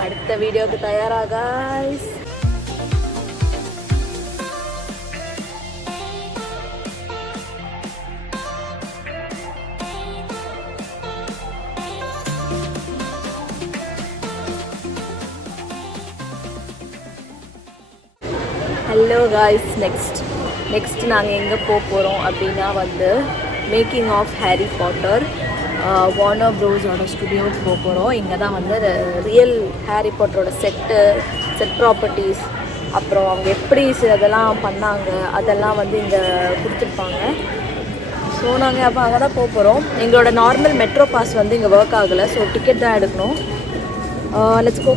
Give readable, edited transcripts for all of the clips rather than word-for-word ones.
அடுத்த வீடியோக்கு தயாரா guys. ஹலோ காய்ஸ், நெக்ஸ்ட் நாங்கள் எங்கே போகிறோம் அப்படின்னா வந்து making of Harry Potter Warner ப்ரோஸோட ஸ்டுடியோவுக்கு போகிறோம். இங்கே தான் வந்து ரியல் ஹாரி பாட்டரோட செட் ப்ராப்பர்ட்டிஸ், அப்புறம் அவங்க எப்படி அதெல்லாம் பண்ணாங்க அதெல்லாம் வந்து இங்கே கொடுத்துருப்பாங்க. ஸோ நாங்கள் அப்போ அங்கே தான் போகிறோம். எங்களோட நார்மல் மெட்ரோ பாஸ் வந்து இங்கே ஒர்க் ஆகலை, ஸோ டிக்கெட் தான் எடுக்கணும். Let's go.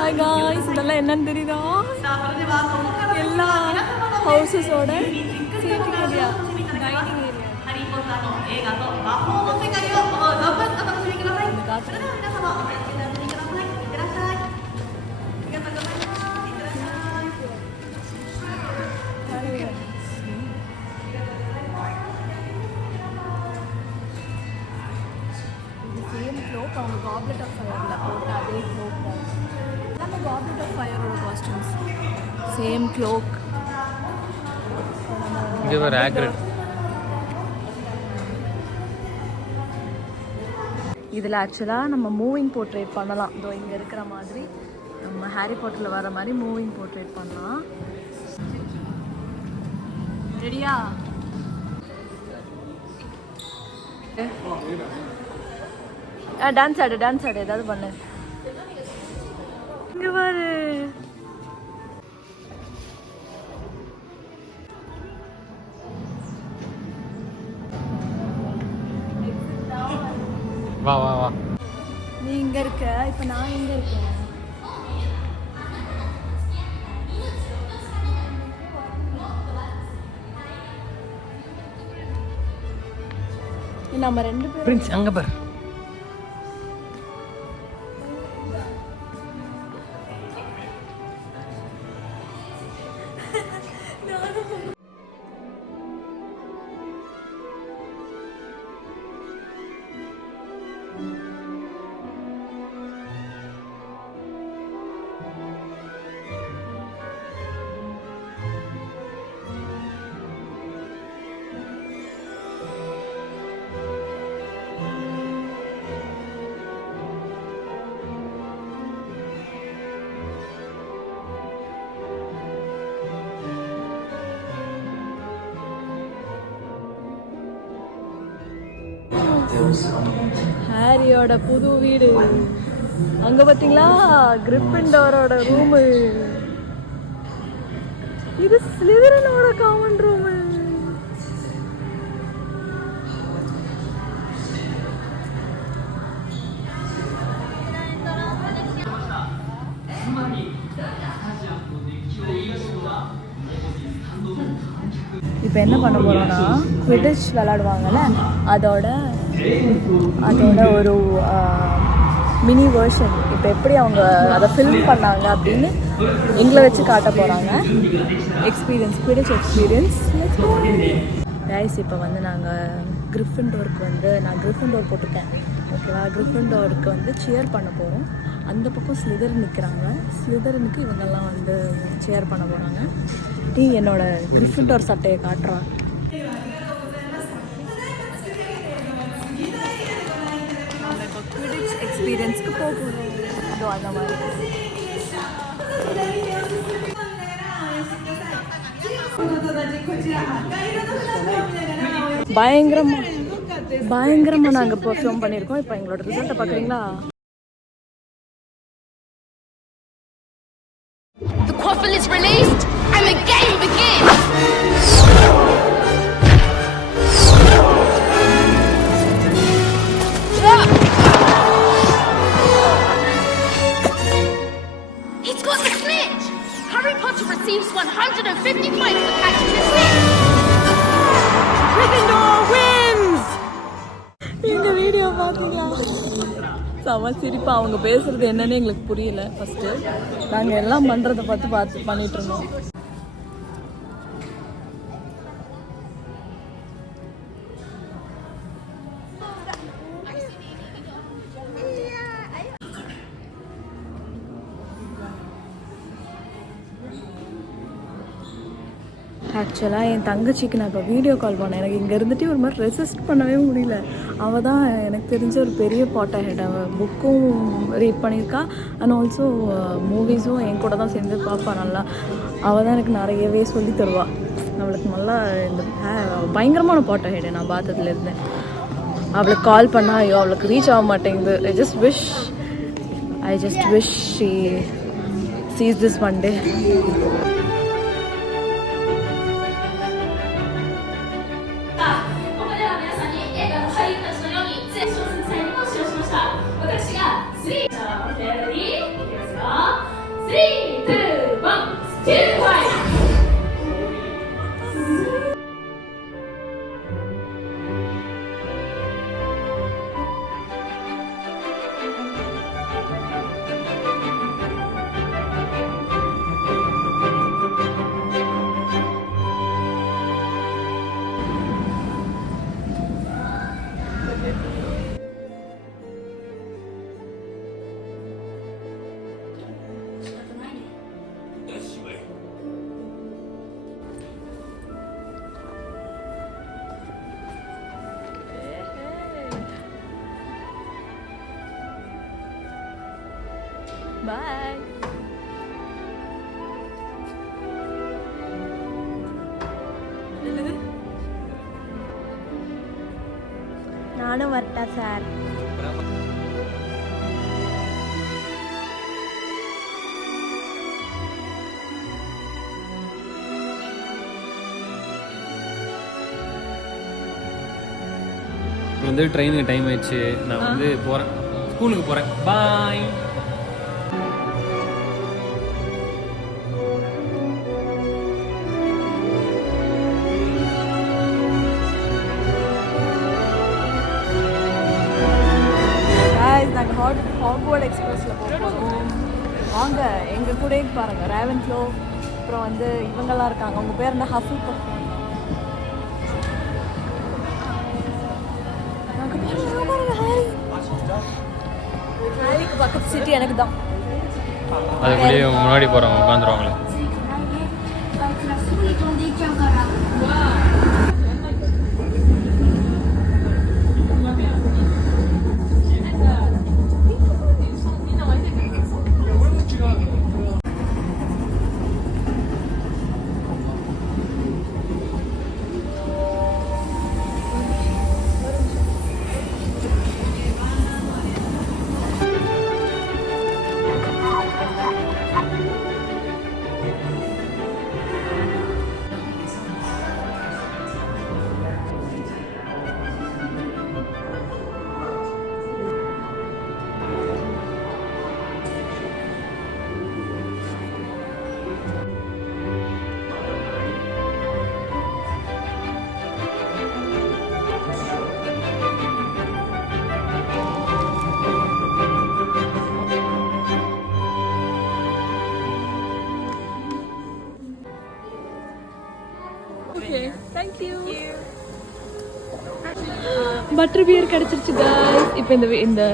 Hi guys, இதெல்லாம் என்னன்னு தெரியுதா? எல்லா ஹவுசஸோட seating area, dining area. Harry பாட்டர்の映画と魔法の世界を存分お楽しみください。それでは皆様お楽しみください。いってらっしゃい。ありがとうございます。いってらっしゃい。சேம் க்ளோக் அவங்க காப்லெட் ஆஃப் ஃபயர்ல போட்ட அதே க்ளோக் தான். அந்த காப்லெட் ஆஃப் ஃபயரோட காஸ்டியூம்ஸ் சேம் க்ளோக். இங்க ஒரு ஆக்ரட். இதில் ஆக்சுவலாக நம்ம மூவிங் போர்ட்ரேட் பண்ணலாம். இதோ இங்கே இருக்கிற மாதிரி நம்ம ஹாரி பாட்டரில் வர மாதிரி மூவிங் போர்ட்ரேட் பண்ணலாம். ரெடியா? டான்ஸ் ஆடு ஏதாவது பண்ணு. இங்கே பாரு. வா வா வா. நீ இங்கே இருக்க, இப்போ நான் எங்கே இருக்கேன்? நம்ம ரெண்டு பேரும் பிரின்ஸ் அங்கே பாரு. ஹாரியோட புது வீடு அங்க பாத்தீங்களா, கிரிஃபிண்டோரோட ரூமு. இது ஸ்லிதரினோட காமன் ரூமு. இப்போ என்ன பண்ண போகிறோன்னா, குவிடிச் விளாடுவாங்கள்ல, அதோட ஒரு மினி வேர்ஷன் இப்போ எப்படி அவங்க அதை ஃபில்ம் பண்ணாங்க அப்படின்னு எங்களை வச்சு காட்ட போகிறாங்க. Experience guys. இப்போ வந்து நாங்கள் கிரிஃபிண்டோருக்கு வந்து நான் கிரிஃபிண்டோர் போட்டுட்டேன் ஓகேவா. கிரிஃபிண்டோருக்கு வந்து சியர் பண்ண போகிறோம். அந்த பக்கம் ஸ்லிதரன் நிற்கிறாங்க. ஸ்லிதரனுக்கு இவங்கெல்லாம் வந்து சியர் பண்ண போகிறாங்க. நீ என்னோட கிரிஃபிண்டோர் சட்டையை காட்டுறான். எக்ஸ்பீரியன்ஸ்க்கு போகிறோம். அந்த மாதிரி பயங்கரமாக நாங்கள் பெர்ஃபார்ம் பண்ணியிருக்கோம். இப்போ எங்களோட ரிசல்ட்டை பார்க்குறீங்களா? The quaffle is released and the game begins! He's got the snitch! Harry Potter receives 150 points for catching the snitch! Gryffindor wins! இந்த வீடியோ பார்த்தீங்களா? செம சிரிப்பா. அவங்க பேசுறது என்னன்னு எங்களுக்கு புரியல. ஃபர்ஸ்ட்டு நாங்கள் எல்லாம் பண்ணுறதை பார்த்து பண்ணிட்டு இருந்தோம். ஆக்சுவலாக என் தங்கச்சிக்கு நான் இப்போ வீடியோ கால் பண்ணேன். எனக்கு இங்கே இருந்துகிட்டே ஒரு மாதிரி ரெசிஸ்ட் பண்ணவே முடியல. அவள் தான் எனக்கு தெரிஞ்ச ஒரு பெரிய பாட்டை ஹெட். அவள் புக்கும் ரீட் பண்ணியிருக்கா அண்ட் ஆல்சோ மூவிஸும் என் கூட தான் சேர்ந்து பார்ப்பா நல்லா. அவள் தான் எனக்கு நிறையவே சொல்லி தருவாள். அவளுக்கு நல்லா இந்த பயங்கரமான பாட்டை ஹெட் நான் பார்த்ததுல இருந்தேன். அவளுக்கு கால் பண்ணால் ஐயோ அவளுக்கு ரீச் ஆக மாட்டேங்குது. I just wish she sees this one day. Bye. நானும் வரட்டா சார்? வந்து ட்ரெயினுக்கு டைம் ஆயிடுச்சு. நான் வந்து போகிறேன், ஸ்கூலுக்கு போகிறேன். பாய். நாங்கள் ஹாக்வர்ட் எக்ஸ்பிரஸில் போகிறோம். வாங்க எங்கள் கூட பாருங்கள். ரேவன்ஃப்ளோ, அப்புறம் வந்து இவங்கெல்லாம் இருக்காங்க. அவங்க பேர் என்ன? ஹஃபில்பஃப். ஹாரிக்கு பக்கத்து சீட்டு எனக்கு தான். அதுக்குள்ளேயே முன்னாடி போகிறவங்க உட்காந்துருவாங்களே. Okay thank you butterbeer கிடைச்சிருச்சு guys. இப்போ இந்த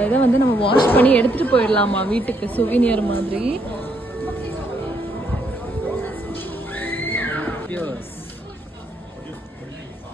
இதை வந்து நம்ம வாஷ் பண்ணி எடுத்துட்டு போயிடலாமா வீட்டுக்கு சுவீனியர் மாதிரி. Cheers.